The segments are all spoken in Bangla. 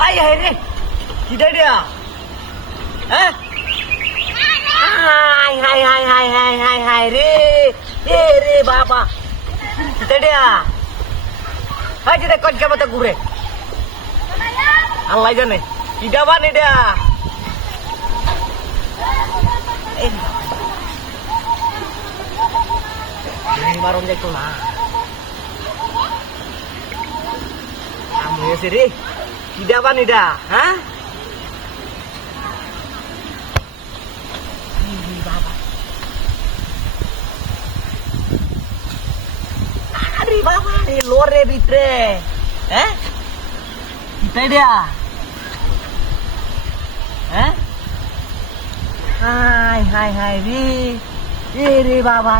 Ay, ay, রে কিটা দিয়া হ্যাঁ high high high high high high high রে এ রে বাবা কিটা দিয়া হাই যেটা কজ্জা মতো ঘুরে আল্লাহ জানে কিটা বান এটা মারণ যাইতো না কাম হয়েছে রে কিটা বান এটা হ্যাঁ আরে বাবা রে লোরে ভিতরে হ্যাঁ কিটা দিয়া হ্যাঁ হাই হাই হাই রে এ রে বাবা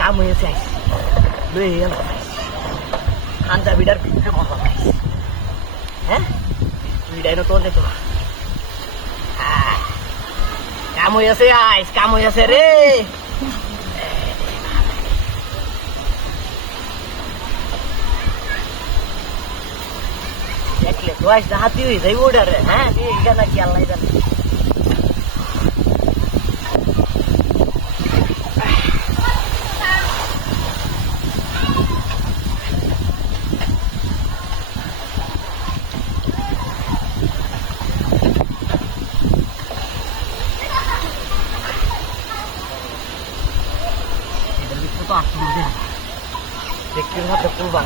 কাম হয়েছে লই গেল খান্দা বিডার ভিতরে মজা পাইছি হ্যাঁ বিডাই না তোর দেখো কাম হয়েছে আইস কাম হয়েছে রে দেখলে তো আইস হাতি হয়ে যাই ওটা রে হ্যাঁ এখানে কি আল্লাহ জানে তো আসলে দেখতে হাতে পুলবা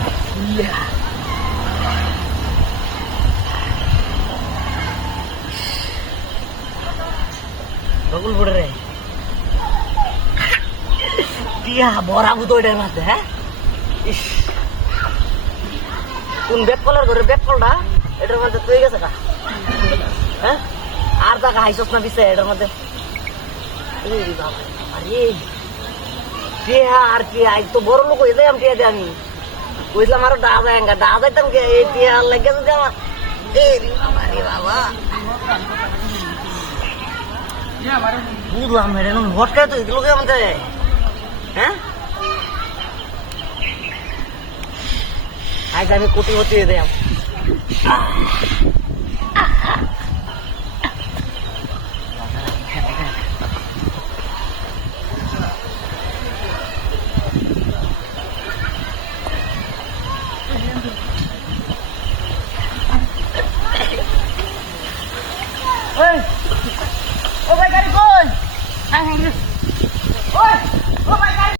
বগুল পড়ে রে দিয়া বড়া বুতো এটার মধ্যে হ্যাঁ ইস কোন ব্যাক কলার ঘরে ব্যাক কলটা এটার মধ্যে তুই গেছে কা হ্যাঁ আর টাকা হাইছস না দিছে এটার মধ্যে বাবা আরে আর কি আজ তো বড় লোক হয়ে যায় আমি টিয়া আমি কইলাম আরো ডা যাইতাম কে এই টিয়া লাগে যদি আমার বাবা বুঝলাম এরকম ভটকা তো এগুলো কে আমাদের হ্যাঁ আজ আমি কোটি হতে দেয় Oi! Ô, vai, cara, coi! Ai, ai, ai.